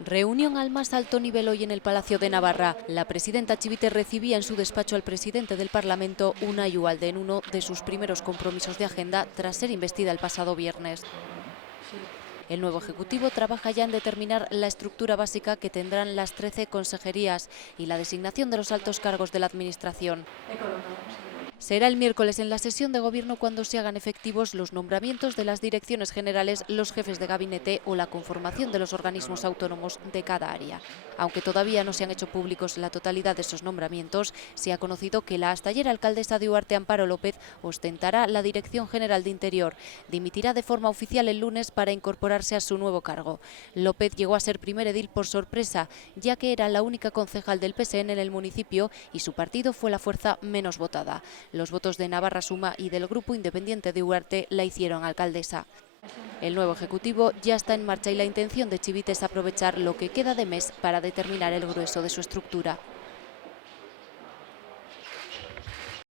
Reunión al más alto nivel hoy en el Palacio de Navarra. La presidenta Chivite recibía en su despacho al presidente del Parlamento, Unai Ugalde, en uno de sus primeros compromisos de agenda tras ser investida el pasado viernes. El nuevo Ejecutivo trabaja ya en determinar la estructura básica que tendrán las 13 consejerías y la designación de los altos cargos de la Administración. Será el miércoles en la sesión de Gobierno cuando se hagan efectivos los nombramientos de las direcciones generales, los jefes de gabinete o la conformación de los organismos autónomos de cada área. Aunque todavía no se han hecho públicos la totalidad de esos nombramientos, se ha conocido que la hasta ayer alcaldesa de Uharte, Amparo López, ostentará la Dirección General de Interior. Dimitirá de forma oficial el lunes para incorporarse a su nuevo cargo. López llegó a ser primer edil por sorpresa, ya que era la única concejal del PSN en el municipio y su partido fue la fuerza menos votada. Los votos de Navarra Suma y del Grupo Independiente de Uharte la hicieron alcaldesa. El nuevo Ejecutivo ya está en marcha y la intención de Chivite es aprovechar lo que queda de mes para determinar el grueso de su estructura.